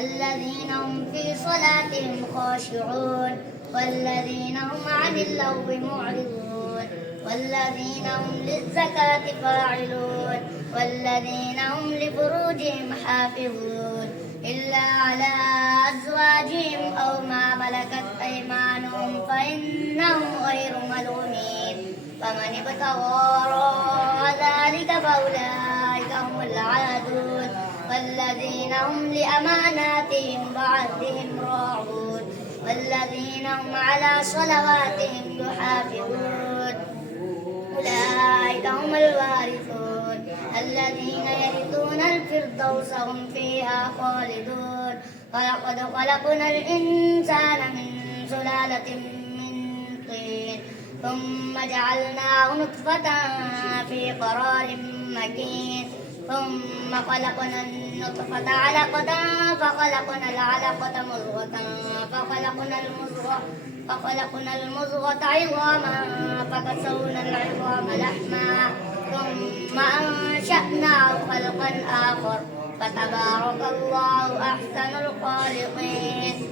الذين هم في صلاتهم خاشعون والذين هم عن اللغو معرضون والذين هم للزكاة فاعلون والذين هم لفروجهم حافظون إلا على أزواجهم أو ما ملكت أيمانهم فإنهم غير ملومين فمن ابتغى وراء ذلك فأولئك هم العادون والذين هم لأماناتهم وعهدهم راعون والذين هم على صلواتهم يحافظون أولئك هم الوارثون الذين يرثون الفردوس هم فيها خالدون ولقد خلقنا الإنسان من سلالة من طين ثم جعلناه نطفة في قرار مكين ثم خلقنا النطفة علقة فخلقنا العلقة مضغة فخلقنا المضغة عظاما فكسونا العظام لحما ثم أنشأناه خلقا آخر فتبارك الله أحسن الخالقين.